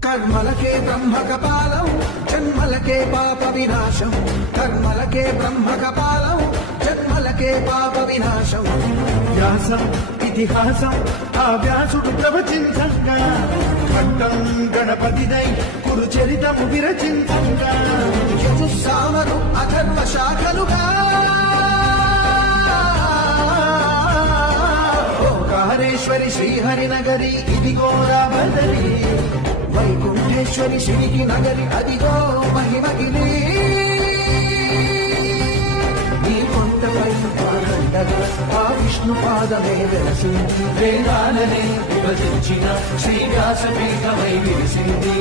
కర్మలకే బ్రహ్మ కపాలం జన్మలకే పాప వినాశం కర్మలకే బ్రహ్మ కపాలం జన్మలకే పాప వినాశం వ్యాసం ఇతిహాసం ఆ వ్యాసుడు ప్రవచించంగా ఖడ్గం గణపతిదై కురు చరితము విరచించంగా యజుస్సామరు అథర్వ శాఖలుగా ఓంకారేశ్వరి శ్రీహరి నగరి ఇదిగో రాబదరి వైకుంఠేశ్వరి శివికి నగరి అదిగో మహిమగిరి ఈ కొండపై ఆనందగా ఆ విష్ణు పాదమే వెలసింది వేదాలనే విభజించిన శ్రీ వ్యాసపీఠమై విరిసింది